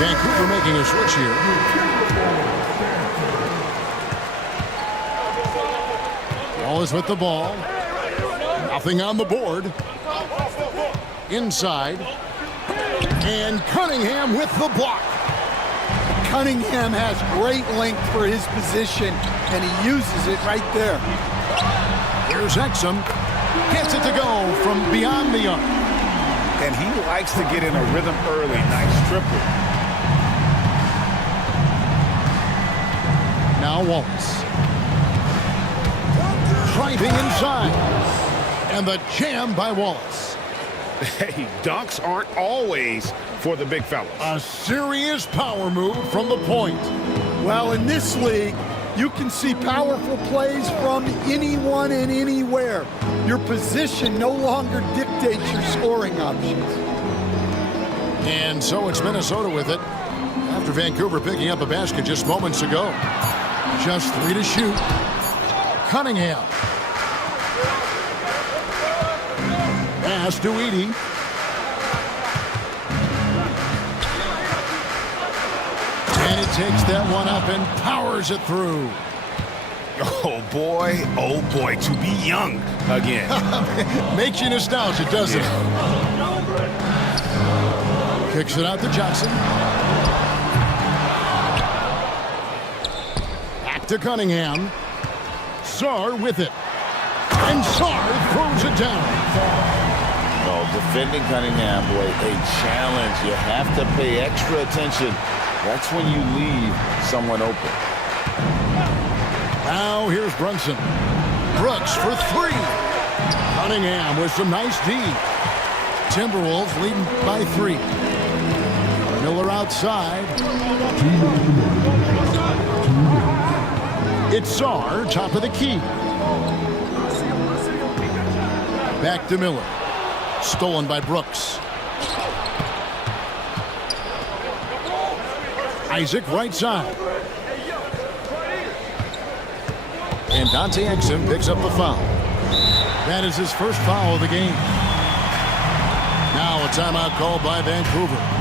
Vancouver making a switch here. Wallace with the ball. Nothing on the board. Inside. And Cunningham with the block. Cunningham has great length for his position, and he uses it right there. Here's Exum. Gets it to go from beyond the arc. And he likes to get in a rhythm early. Nice triple. Now Wallace. Driving inside. And the jam by Wallace. Hey, dunks aren't always for the big fellas. A serious power move from the point. Well, in this league, you can see powerful plays from anyone and anywhere. Your position no longer dictates your scoring options. And so it's Minnesota with it. After Vancouver picking up a basket just moments ago. Just 3 to shoot. Cunningham. Pass to Edey. And it takes that one up and powers it through. Oh boy, to be young again. Makes you nostalgic, doesn't it? Kicks it out to Johnson. Back to Cunningham. Sarr with it. And Sarr throws it down. Oh, defending Cunningham, boy, a challenge. You have to pay extra attention. That's when you leave someone open. Now here's Brunson. Brooks for 3. Cunningham with some nice D. Timberwolves leading by 3. Miller outside. It's Sarr, top of the key. Back to Miller. Stolen by Brooks. Isaac right side. And Dante Exum picks up the foul. That is his first foul of the game. Now a timeout called by Vancouver.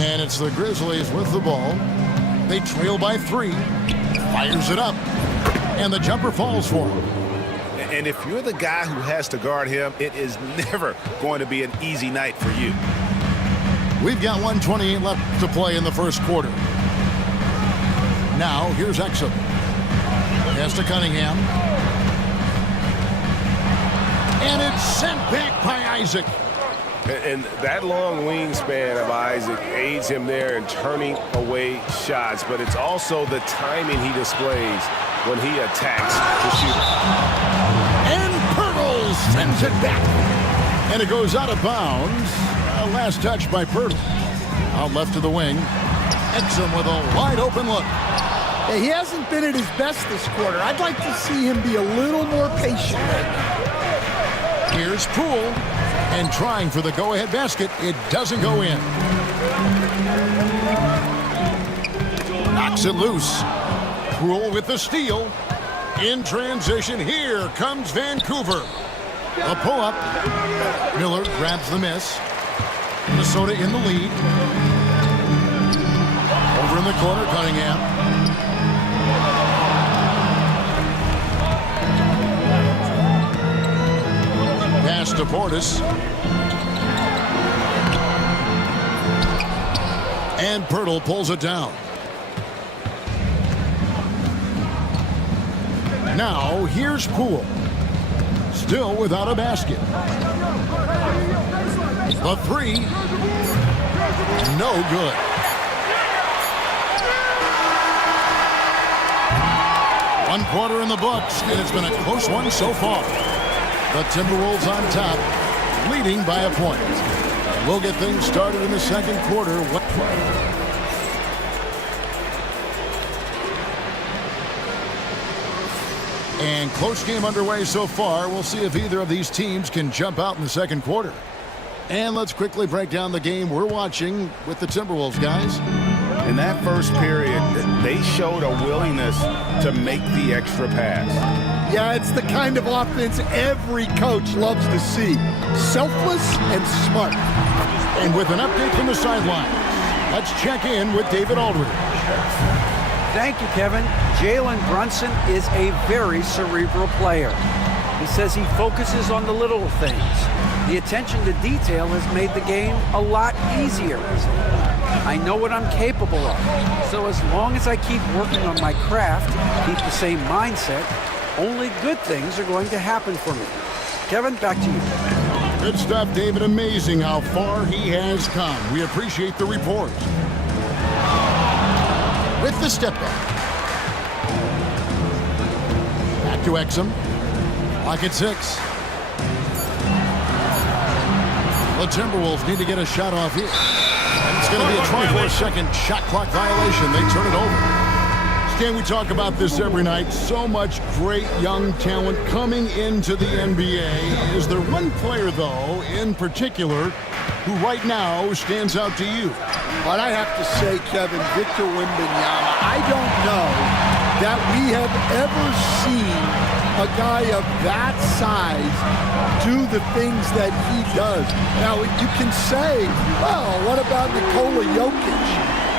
And it's the Grizzlies with the ball. They trail by 3. Fires it up. And the jumper falls for him. And if you're the guy who has to guard him, it is never going to be an easy night for you. We've got 1:28 left to play in the first quarter. Now, here's Exum. Pass to Cunningham. And it's sent back by Isaac. And that long wingspan of Isaac aids him there in turning away shots, but it's also the timing he displays when he attacks the shooter. And Pirtle sends it back. And it goes out of bounds. Last touch by Pirtle. Out left to the wing. Exum with a wide open look. Hey, he hasn't been at his best this quarter. I'd like to see him be a little more patient right now. Here's Poole. And trying for the go-ahead basket. It doesn't go in. Knocks it loose. Poole with the steal. In transition, here comes Vancouver. A pull-up. Miller grabs the miss. Minnesota in the lead. Over in the corner, Cunningham. Pass to Portis. And Pirtle pulls it down. Now, here's Poole. Still without a basket. The 3. No good. One quarter in the books, and it's been a close one so far. The Timberwolves on top, leading by a point. And we'll get things started in the second quarter. And close game underway so far. We'll see if either of these teams can jump out in the second quarter. And let's quickly break down the game we're watching with the Timberwolves, guys. In that first period, they showed a willingness to make the extra pass. Yeah, it's the kind of offense every coach loves to see. Selfless and smart. And with an update from the sideline, let's check in with David Aldridge. Thank you, Kevin. Jalen Brunson is a very cerebral player. He says he focuses on the little things. The attention to detail has made the game a lot easier. I know what I'm capable of. So as long as I keep working on my craft, keep the same mindset, only good things are going to happen for me. Kevin, back to you. Good stuff, David. Amazing how far he has come. We appreciate the report. With the step back. Back to Exum. Lock at 6. The Timberwolves need to get a shot off here. And it's going to be a 24-second shot clock violation. They turn it over. Stan, we talk about this every night. So much great young talent coming into the NBA. Is there one player, though, in particular, who right now stands out to you? But I have to say, Kevin, Victor Wembanyama, I don't know that we have ever seen a guy of that size do the things that he does. Now, you can say, well, what about Nikola Jokic?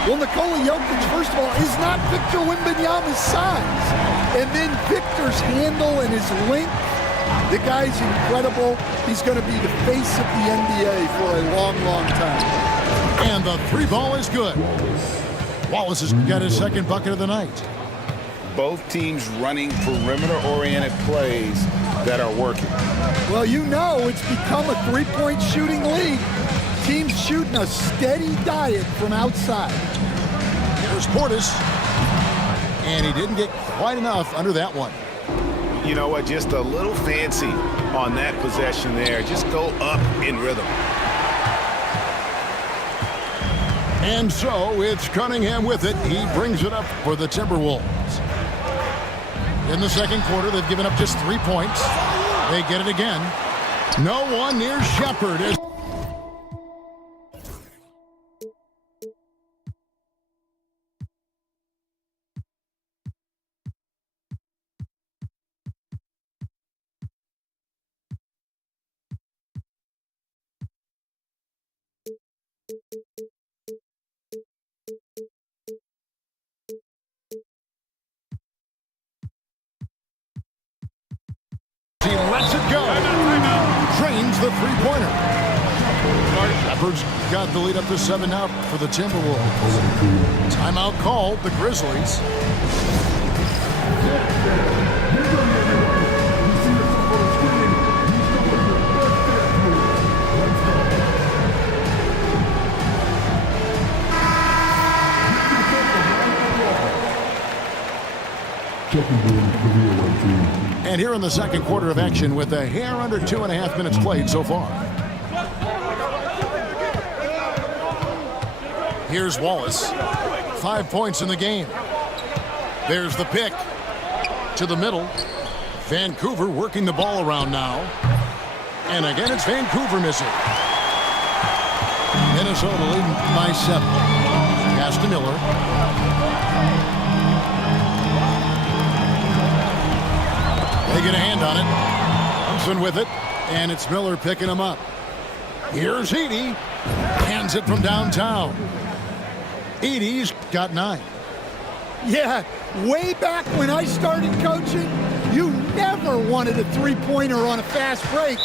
Well, Nikola Jokic, first of all, is not Victor Wembanyama's size. And then Victor's handle and his length, the guy's incredible. He's going to be the face of the NBA for a long, long time. And the three ball is good. Wallace has got his second bucket of the night. Both teams running perimeter-oriented plays that are working. Well, you know it's become a three-point shooting league. Teams shooting a steady diet from outside. Here's Portis. And he didn't get quite enough under that one. You know what? Just a little fancy on that possession there. Just go up in rhythm. And so it's Cunningham with it. He brings it up for the Timberwolves. In the second quarter, they've given up just 3 points. They get it again. No one near Shepherd. He lets it go. Trains the three-pointer. Shepherd's got the lead up to 7 now for the Timberwolves. Timeout called, the Grizzlies. And here in the second quarter of action with a hair under 2.5 minutes played so far. Here's Wallace. 5 points in the game. There's the pick. To the middle. Vancouver working the ball around now. And again, it's Vancouver missing. Minnesota leading by 7. Pass to Miller. They get a hand on it. Thompson with it. And it's Miller picking him up. Here's Edey. Hands it from downtown. Edey's got 9. Yeah, way back when I started coaching, you never wanted a three-pointer on a fast break.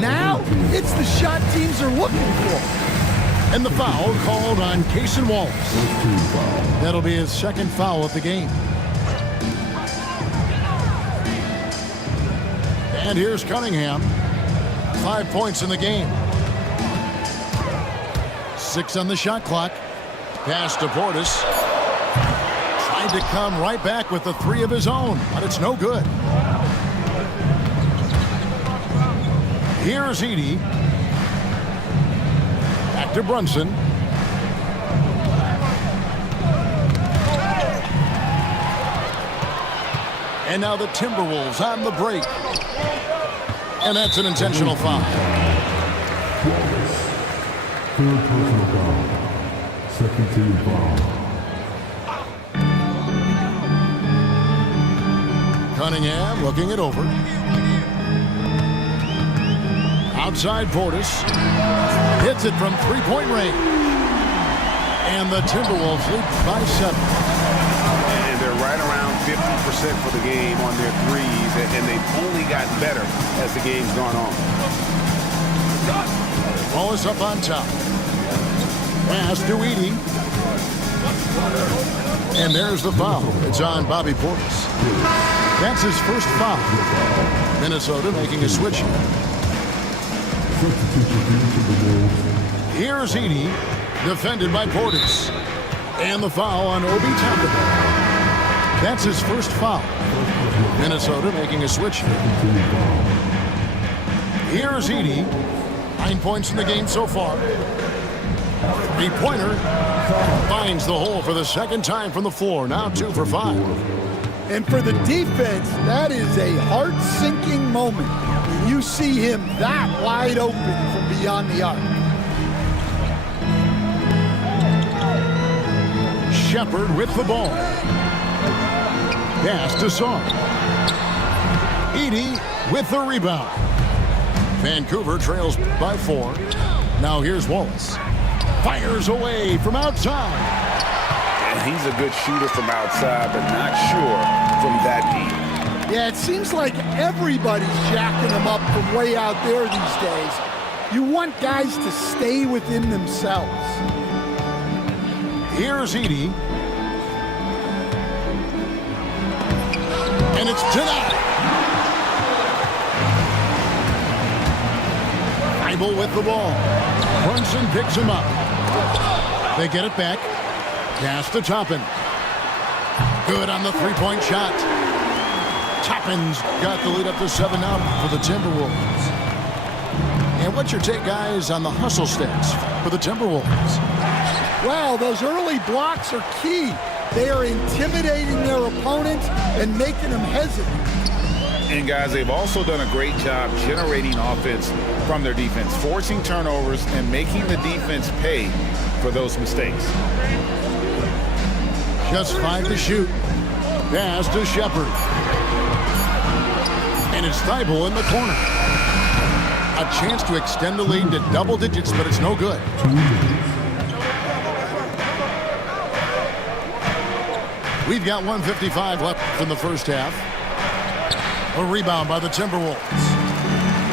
Now, it's the shot teams are looking for. And the foul called on Cason Wallace. That'll be his second foul of the game. And here's Cunningham. 5 points in the game. 6 on the shot clock. Pass to Portis. Tried to come right back with the 3 of his own, but it's no good. Here's Edey. Back to Brunson. And now the Timberwolves on the break. And that's an intentional foul. Third personal foul. Second team foul. Cunningham looking it over. Outside Portis. Hits it from three-point range. And the Timberwolves lead by 7. And they're right around 50% for the game on their threes, and they've only gotten better as the game's gone on. Ball is up on top. Pass to Edey. And there's the foul. It's on Bobby Portis. That's his first foul. Minnesota making a switch here. Here's Edey, defended by Portis. And the foul on Obi Toppin. That's his first foul. Minnesota making a switch here. Here's Edey. 9 points in the game so far. Three-pointer finds the hole for the second time from the floor. Now 2 for 5. And for the defense, that is a heart-sinking moment. You see him that wide open from beyond the arc. Shepard with the ball. Pass to Song. Edey with the rebound. Vancouver trails by 4. Now here's Wallace. Fires away from outside. And he's a good shooter from outside, but not sure from that deep. Yeah, it seems like everybody's jacking him up from way out there these days. You want guys to stay within themselves. Here's Edey. And it's denied. Bible with the ball. Brunson picks him up. They get it back. Pass to Toppin. Good on the three-point shot. Toppin's got the lead up to 7 now for the Timberwolves. And what's your take, guys, on the hustle stats for the Timberwolves? Well, those early blocks are key. They are intimidating their opponents and making them hesitant. And guys, they've also done a great job generating offense from their defense, forcing turnovers and making the defense pay for those mistakes. Just 5 to shoot. Pass to Shepard. And it's Thibault in the corner. A chance to extend the lead to double digits, but it's no good. We've got 1:55 left in the first half. A rebound by the Timberwolves.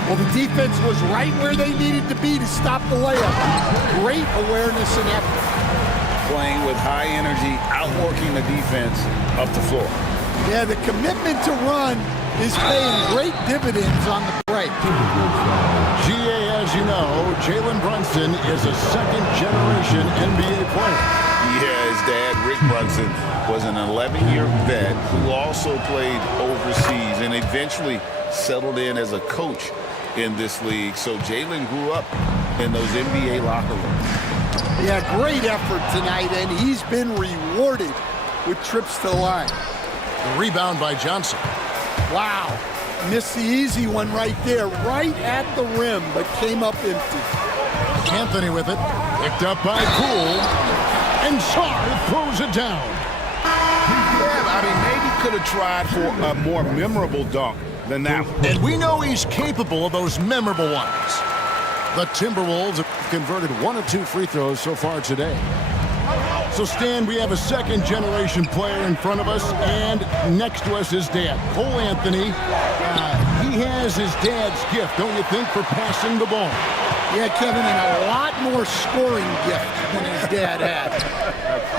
Well, the defense was right where they needed to be to stop the layup. Great awareness and effort. Playing with high energy, outworking the defense up the floor. Yeah, the commitment to run is paying great dividends on the break. GA, as you know, Jalen Brunson is a second-generation NBA player. Yeah, his dad, Rick Brunson, was an 11-year vet who also played overseas and eventually settled in as a coach in this league. So Jalen grew up in those NBA locker rooms. Yeah, great effort tonight, and he's been rewarded with trips to the line. The rebound by Johnson. Wow. Missed the easy one right there, right at the rim, but came up empty. Anthony with it. Picked up by Poole. And Sarr throws it down. Yeah, I mean, maybe could have tried for a more memorable dunk than that one. And we know he's capable of those memorable ones. The Timberwolves have converted 1 of 2 free throws so far today. So, Stan, we have a second-generation player in front of us, and next to us is Dad. Cole Anthony, he has his dad's gift, don't you think, for passing the ball? Yeah, Kevin, and a lot more scoring gift than his dad had.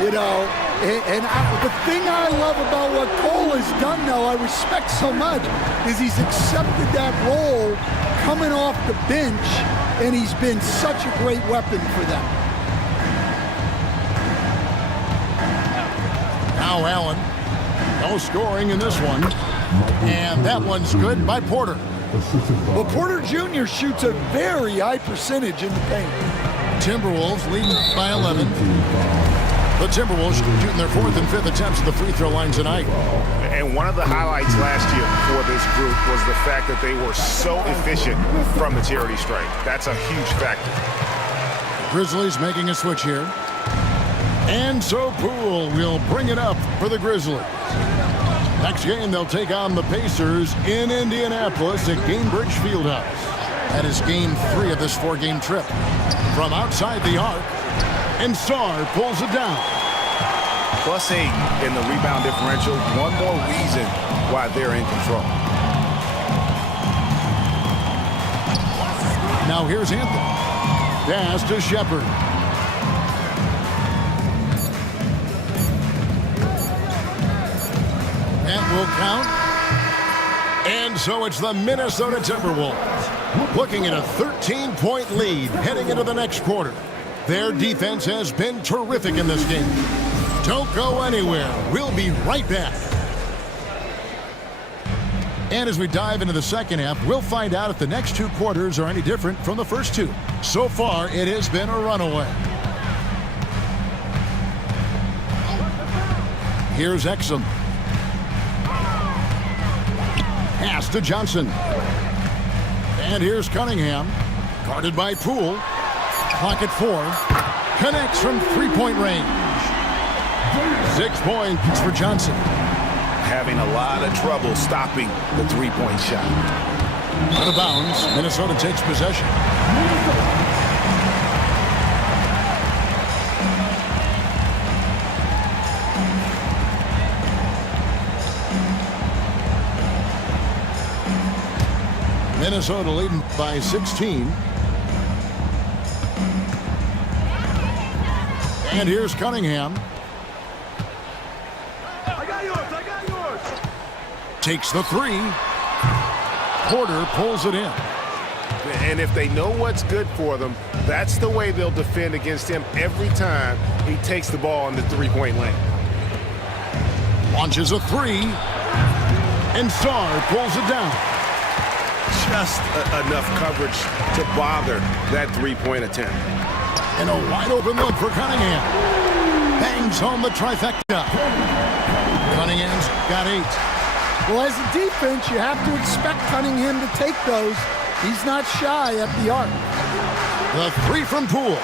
You know, the thing I love about what Cole has done, though, I respect so much, is he's accepted that role coming off the bench, and he's been such a great weapon for them. Now Allen, no scoring in this one. And that one's good by Porter. Assisted by Well, Porter Jr. shoots a very high percentage in the paint. Timberwolves leading by 11. 17 foul. The Timberwolves shooting their 4th and 5th attempts at the free throw line tonight. And one of the highlights last year for this group was the fact that they were so efficient from the charity stripe. That's a huge factor. Grizzlies making a switch here. And so Poole will bring it up for the Grizzlies. Next game, they'll take on the Pacers in Indianapolis at Gainbridge Fieldhouse. That is game 3 of this 4-game trip. From outside the arc, and Sarr pulls it down. +8 in the rebound differential. One more reason why they're in control. Now here's Anthony. Pass to Shepard. That will count. And so it's the Minnesota Timberwolves looking at a 13-point lead heading into the next quarter. Their defense has been terrific in this game. Don't go anywhere. We'll be right back. And as we dive into the second half, we'll find out if the next 2 quarters are any different from the first 2. So far, it has been a runaway. Here's Exum. Pass to Johnson. And here's Cunningham. Guarded by Poole. Clock at 4. Connects from 3-point range. 6 points for Johnson. Having a lot of trouble stopping the 3-point shot. Out of bounds. Minnesota takes possession. Minnesota leading by 16. And here's Cunningham. I got yours. Takes the 3. Porter pulls it in. And if they know what's good for them, that's the way they'll defend against him every time he takes the ball in the 3-point lane. Launches a 3. And Sarr pulls it down. Just enough coverage to bother that 3-point attempt. And a wide open look for Cunningham. Bangs home the trifecta. Cunningham's got 8. Well, as a defense, you have to expect Cunningham to take those. He's not shy at the arc. The 3 from Poole.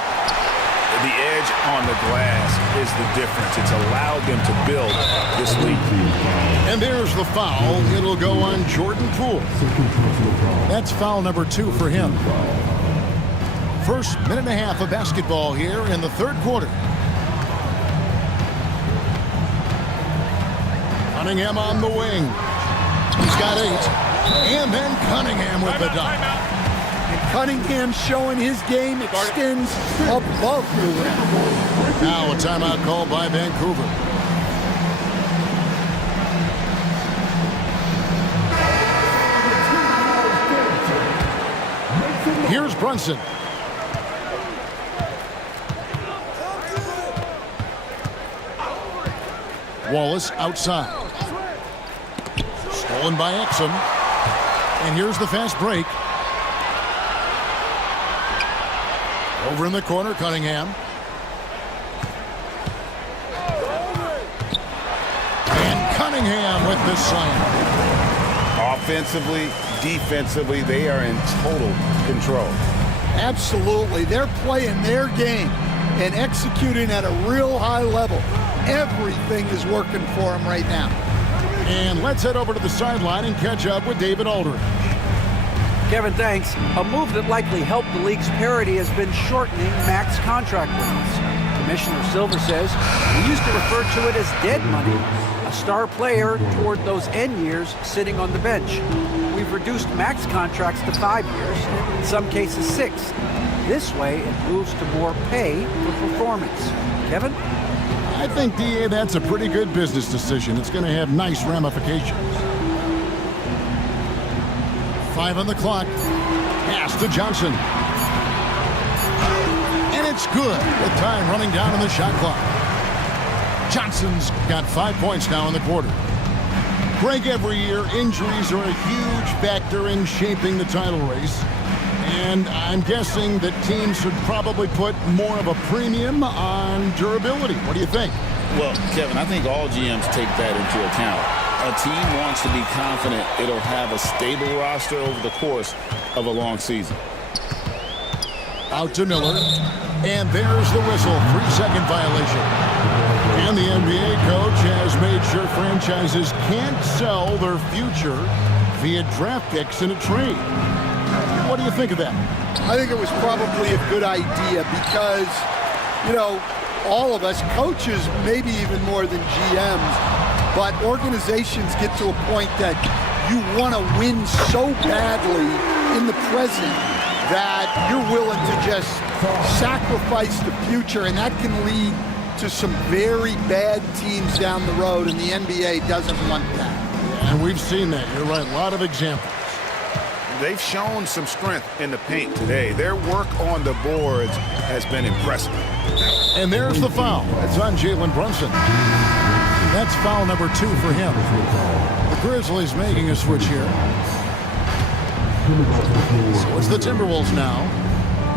The edge on the glass is the difference. It's allowed them to build this lead. And there's the foul. It'll go on Jordan Poole. That's foul number 2 for him. First minute and a half of basketball here in the 3rd quarter. Cunningham on the wing. He's got 8. And then Cunningham with the dunk. And Cunningham showing his game extends above the rim. Now a timeout called by Vancouver. Here's Brunson. Wallace outside. Stolen by Exum. And here's the fast break. Over in the corner, Cunningham. And Cunningham with the slam. Offensively, defensively, they are in total control. Absolutely. They're playing their game and executing at a real high level. Everything is working for them right now. And let's head over to the sideline and catch up with David Aldridge. Kevin, thanks. A move that likely helped the league's parity has been shortening max contract limits. Commissioner Silver says we used to refer to it as dead money, a star player toward those end years sitting on the bench. We've reduced max contracts to 5 years, in some cases 6. This way, it moves to more pay for performance. Kevin? I think, DA, that's a pretty good business decision. It's going to have nice ramifications. 5 on the clock. Pass to Johnson. And it's good with time running down on the shot clock. Johnson's got 5 points now in the quarter. Greg, every year, injuries are a huge factor in shaping the title race. And I'm guessing that teams should probably put more of a premium on durability. What do you think? Well, Kevin, I think all GMs take that into account. A team wants to be confident it'll have a stable roster over the course of a long season. Out to Miller. And there's the whistle. 3-second violation. And the NBA coach has made sure franchises can't sell their future via draft picks in a trade. What do you think of that? I think it was probably a good idea because, you know, all of us, coaches, maybe even more than GMs, but organizations get to a point that you want to win so badly in the present that you're willing to just sacrifice the future, and that can lead to some very bad teams down the road, and the NBA doesn't want that. And we've seen that. You're right. A lot of examples. They've shown some strength in the paint today. Their work on the boards has been impressive. And there's the foul. It's on Jalen Brunson. That's foul number 2 for him. The Grizzlies making a switch here. So it's the Timberwolves now.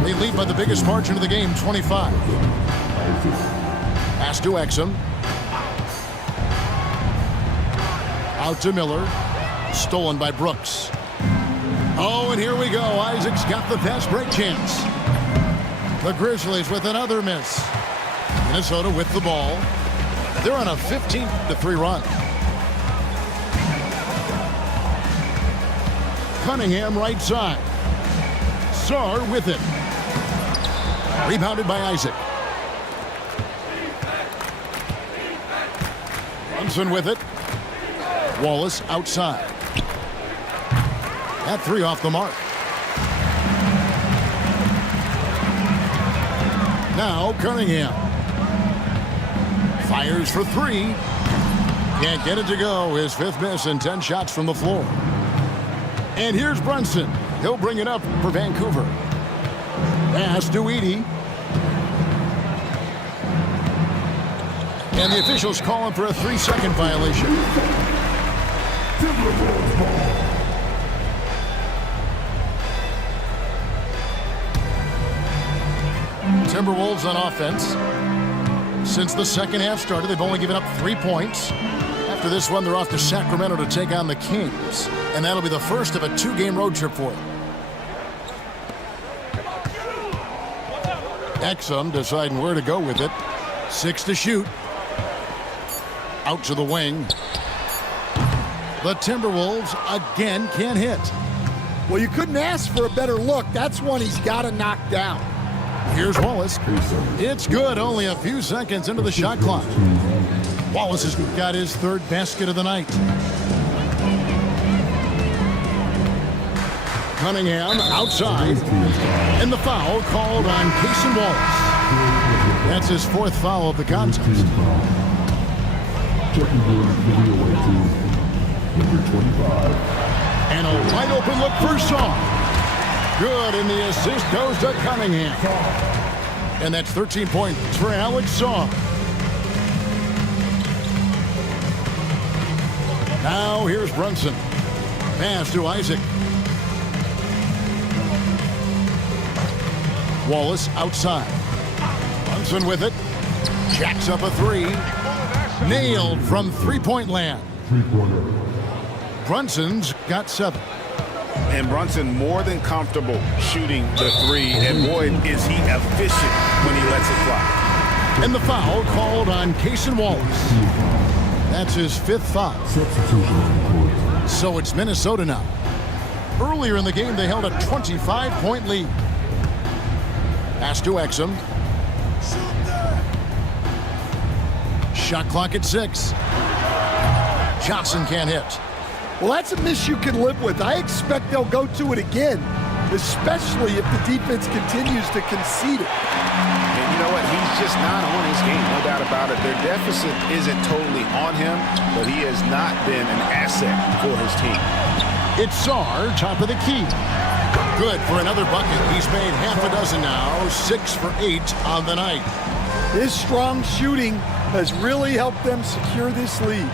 They lead by the biggest margin of the game, 25. Pass to Exum. Out to Miller. Stolen by Brooks. Oh, and here we go. Isaac's got the fast break chance. The Grizzlies with another miss. Minnesota with the ball. They're on a 15-3 run. Cunningham right side. Sarr with it. Rebounded by Isaac. Brunson with it. Wallace outside. That 3 off the mark. Now Cunningham. Fires for 3. Can't get it to go. His 5th miss and 10 shots from the floor. And here's Brunson. He'll bring it up for Vancouver. Pass to Edey. And the officials call him for a 3-second violation. Timberwolves on offense. Since the second half started, they've only given up 3 points. After this one, they're off to Sacramento to take on the Kings. And that'll be the first of a 2-game road trip for them. Exum deciding where to go with it. 6 to shoot. Out to the wing. The Timberwolves again can't hit. Well, you couldn't ask for a better look. That's one he's got to knock down. Here's Wallace. It's good. Only a few seconds into the shot clock. Wallace has got his 3rd basket of the night. Cunningham outside. And the foul called on Cason Wallace. That's his 4th foul of the contest. And a wide open look for Sarr. Good, and the assist goes to Cunningham. And that's 13 points for Alex Sarr. Now here's Brunson. Pass to Isaac. Wallace outside. Brunson with it. Jacks up a 3. Nailed from 3-point land. Brunson's got 7. And Brunson more than comfortable shooting the 3, and boy, is he efficient when he lets it fly. And the foul called on Cason Wallace. That's his 5th foul. So it's Minnesota now. Earlier in the game, they held a 25-point lead. Pass to Exum. Shot clock at 6. Johnson can't hit. Well, that's a miss you can live with. I expect they'll go to it again, especially if the defense continues to concede it. And you know what? He's just not on his game, no doubt about it. Their deficit isn't totally on him, but he has not been an asset for his team. It's Sarr, top of the key. Good for another bucket. He's made half a dozen now, 6 for 8 on the night. His strong shooting has really helped them secure this lead.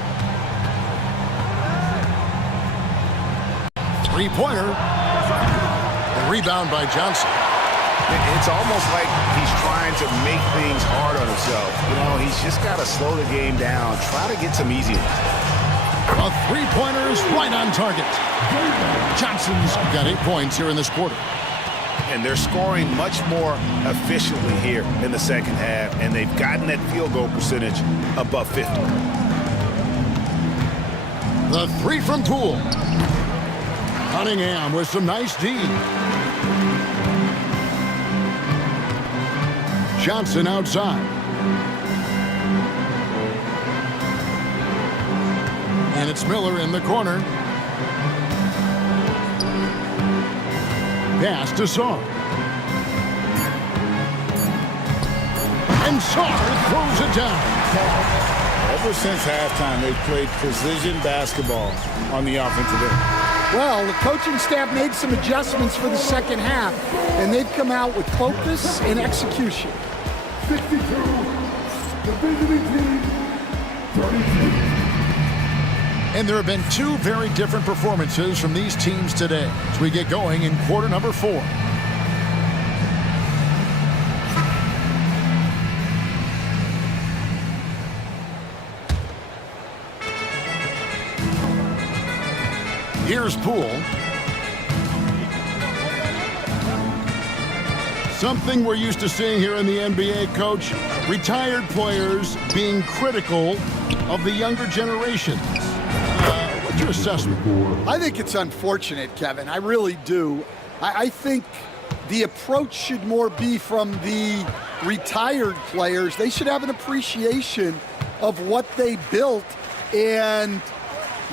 Three-pointer. Rebound by Johnson. It's almost like he's trying to make things hard on himself. You know, he's just got to slow the game down, try to get some easy ones. A three-pointer is right on target. Johnson's got 8 points here in this quarter. And they're scoring much more efficiently here in the second half, and they've gotten that field goal percentage above 50. The three from Poole. Cunningham with some nice D. Johnson outside. And it's Miller in the corner. Pass to Sarr. And Sarr throws it down. Ever since halftime, they've played precision basketball on the offensive end. Well, the coaching staff made some adjustments for the second half, and they've come out with focus and execution. 62, the visiting team, 32. And there have been two very different performances from these teams today as we get going in quarter number 4. Here's Poole. Something we're used to seeing here in the NBA, Coach. Retired players being critical of the younger generations. What's your assessment? I think it's unfortunate, Kevin. I really do. I think the approach should more be from the retired players. They should have an appreciation of what they built and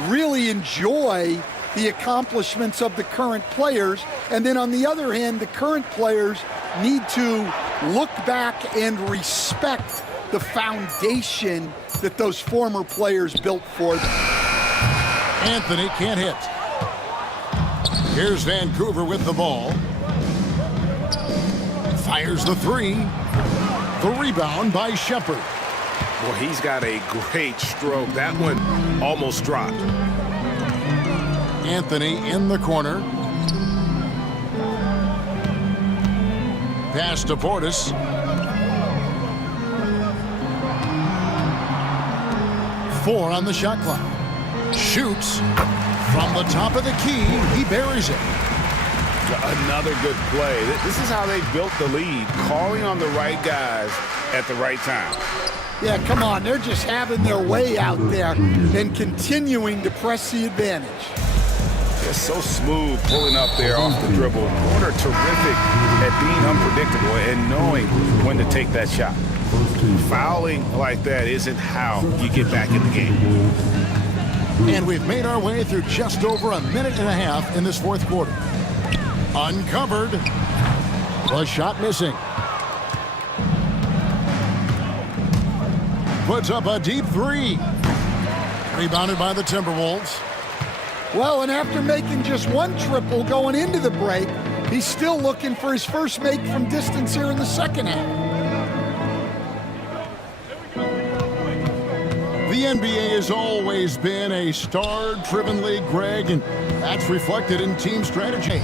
really enjoy the accomplishments of the current players. And then on the other hand, the current players need to look back and respect the foundation that those former players built for them. Anthony can't hit. Here's Vancouver with the ball. Fires the three. The rebound by Shepherd. Well, he's got a great stroke. That one almost dropped. Anthony in the corner. Pass to Portis. Four on the shot clock. Shoots from the top of the key. He buries it. Another good play. This is how they built the lead, calling on the right guys at the right time. Yeah, come on. They're just having their way out there and continuing to press the advantage. Just so smooth pulling up there off the dribble. Warner terrific at being unpredictable and knowing when to take that shot. Fouling like that isn't how you get back in the game. And we've made our way through just over a minute and a half in this fourth quarter. Uncovered. The shot missing. Puts up a deep three. Rebounded by the Timberwolves. Well, and after making just one triple going into the break, he's still looking for his first make from distance here in the second half. The NBA has always been a star-driven league, Greg, and that's reflected in team strategy.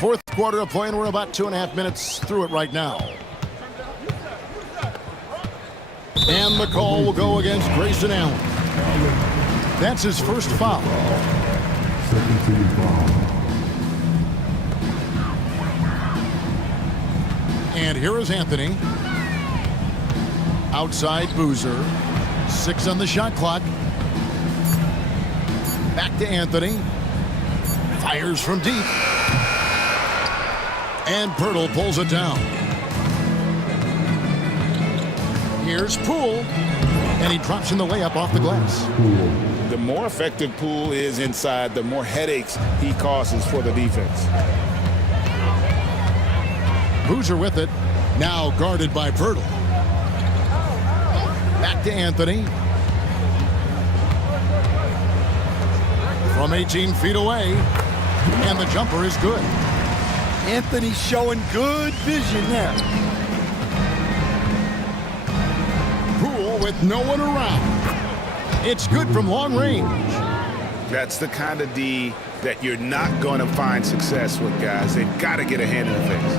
Fourth quarter of play, and we're about 2.5 minutes through it right now. And the call will go against Grayson Allen. That's his first foul. Second team foul. And here is Anthony. Outside Boozer. 6 on the shot clock. Back to Anthony. Fires from deep. And Pirtle pulls it down. Here's Poole. And he drops in the layup off the glass. The more effective Poole is inside, the more headaches he causes for the defense. Boozer with it. Now guarded by Pirtle. Back to Anthony. From 18 feet away. And the jumper is good. Anthony's showing good vision there. Poole with no one around. It's good from long range. That's the kind of D that you're not going to find success with, guys. They've got to get a hand in the face.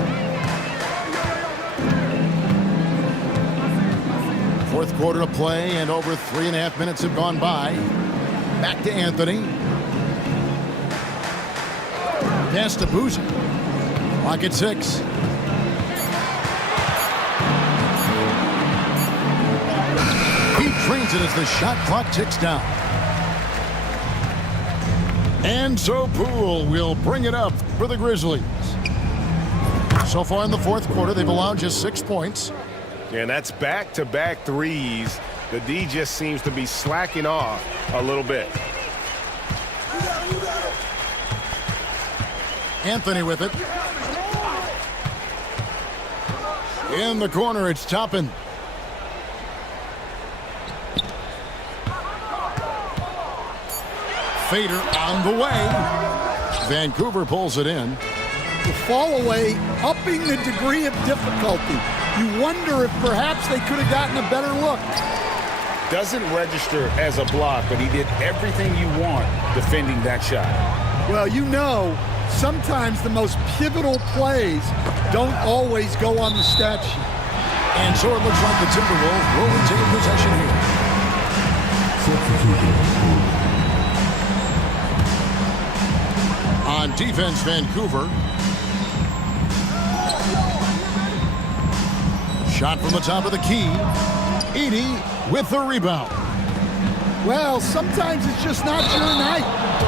Fourth quarter to play, and over 3.5 minutes have gone by. Back to Anthony. Pass to Boozer. Clock at 6. He trains it as the shot clock ticks down. And so Poole will bring it up for the Grizzlies. So far in the fourth quarter, they've allowed just 6 points. And that's back-to-back threes. The D just seems to be slacking off a little bit. Anthony with it. In the corner, it's Toppin. Fader on the way. Vancouver pulls it in. The fall away, upping the degree of difficulty. You wonder if perhaps they could have gotten a better look. Doesn't register as a block, but he did everything you want defending that shot. Well, you know, sometimes the most pivotal plays don't always go on the stat sheet. And so it looks like the Timberwolves will retain possession here. On defense, Vancouver. Shot from the top of the key. Edey with the rebound. Well, sometimes it's just not your night.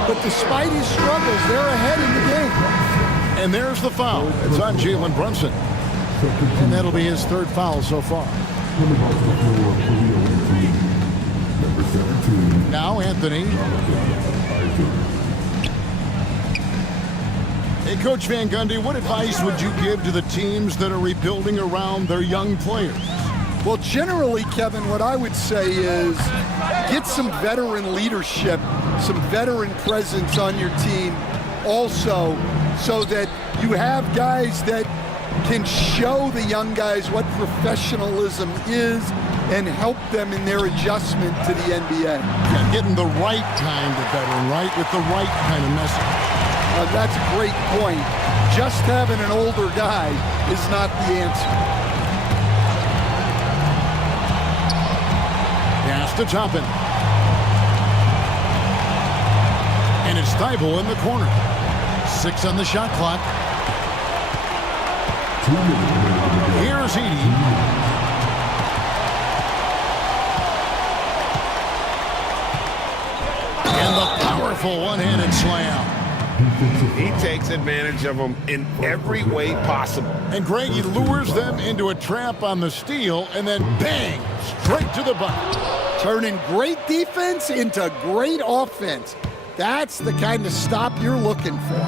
But despite his struggles, they're ahead in the game. And there's the foul. It's on Jalen Brunson. And that'll be his third foul so far. Now Anthony. Hey, Coach Van Gundy, what advice would you give to the teams that are rebuilding around their young players? Well, generally, Kevin, what I would say is get some veteran leadership, some veteran presence on your team also, so that you have guys that can show the young guys what professionalism is and help them in their adjustment to the NBA. Yeah, getting the right kind of veteran, right? With the right kind of message. That's a great point. Just having an older guy is not the answer. Pass to Toppin. And it's Thibault in the corner. 6 on the shot clock. Here's Edey. And the powerful one-handed slam. He takes advantage of them in every way possible. And Greg, he lures them into a trap on the steal, and then bang, straight to the bucket. Turning great defense into great offense. That's the kind of stop you're looking for.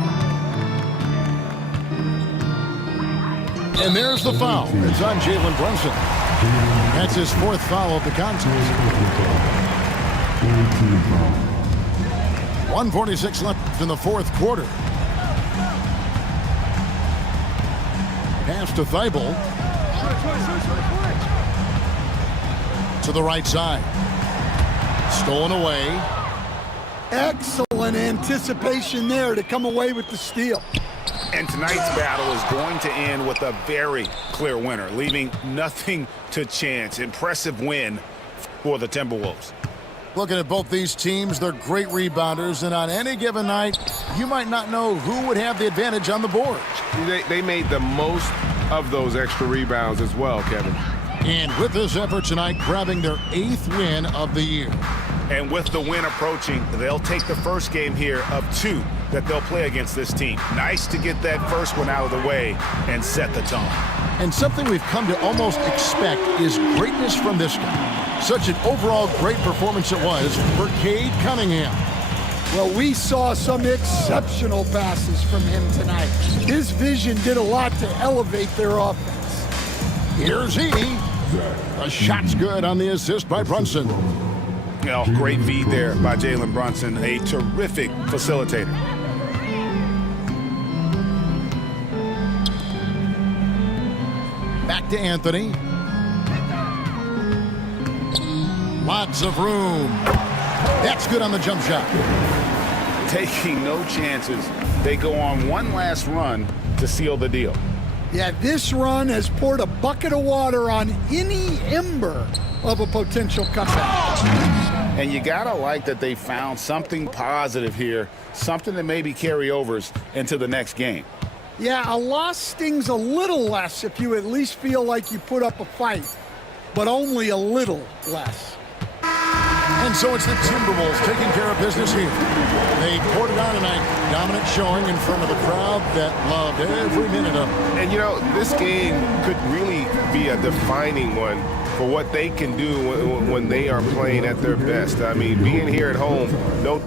And there's the foul. It's on Jalen Brunson. That's his 4th foul of the contest. 1:46 left in the fourth quarter. Pass to Thibault. To the right side. Stolen away. Excellent anticipation there to come away with the steal. And tonight's battle is going to end with a very clear winner, leaving nothing to chance. Impressive win for the Timberwolves. Looking at both these teams, they're great rebounders, and on any given night, you might not know who would have the advantage on the board. They made the most of those extra rebounds as well, Kevin. And with this effort tonight, grabbing their 8th win of the year. And with the win approaching, they'll take the first game here of 2 that they'll play against this team. Nice to get that first one out of the way and set the tone. And something we've come to almost expect is greatness from this guy. Such an overall great performance it was for Cade Cunningham. Well, we saw some exceptional passes from him tonight. His vision did a lot to elevate their offense. Here's Edey. The shot's good on the assist by Brunson. Oh, great feed there by Jalen Brunson, a terrific facilitator. Back to Anthony. Lots of room. That's good on the jump shot. Taking no chances. They go on one last run to seal the deal. Yeah, this run has poured a bucket of water on any ember of a potential comeback. And you gotta like that they found something positive here, something that maybe carry overs into the next game. Yeah, a loss stings a little less if you at least feel like you put up a fight, but only a little less. And so it's the Timberwolves taking care of business here. They poured it on tonight. Dominant showing in front of a crowd that loved every minute of it. And, you know, this game could really be a defining one for what they can do when they are playing at their best. I mean, being here at home, no